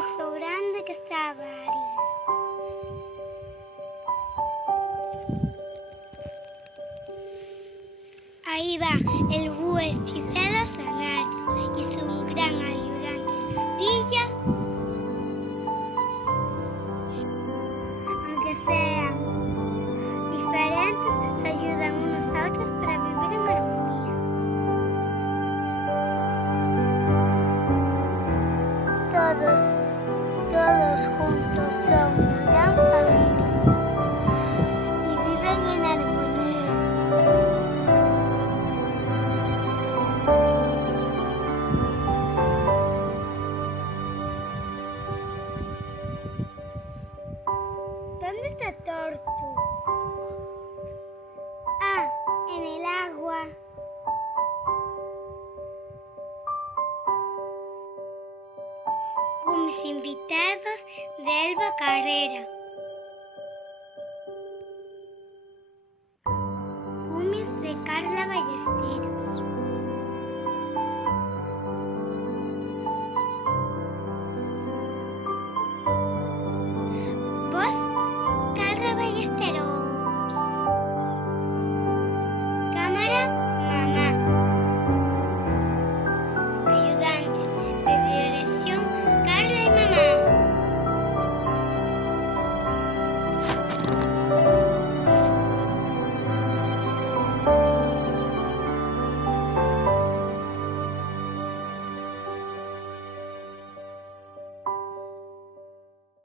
oso grande que estaba herido. Ahí va el búho hechicero a sanarlo y su gran ayudante, la ardilla. Aunque sean diferentes, se ayudan unos a otros para vivir en armonía. Todos juntos son una gran familia y viven en armonía. ¿Dónde está Tortu? Ah, en el agua. Con mis invitados de Elba Carrera.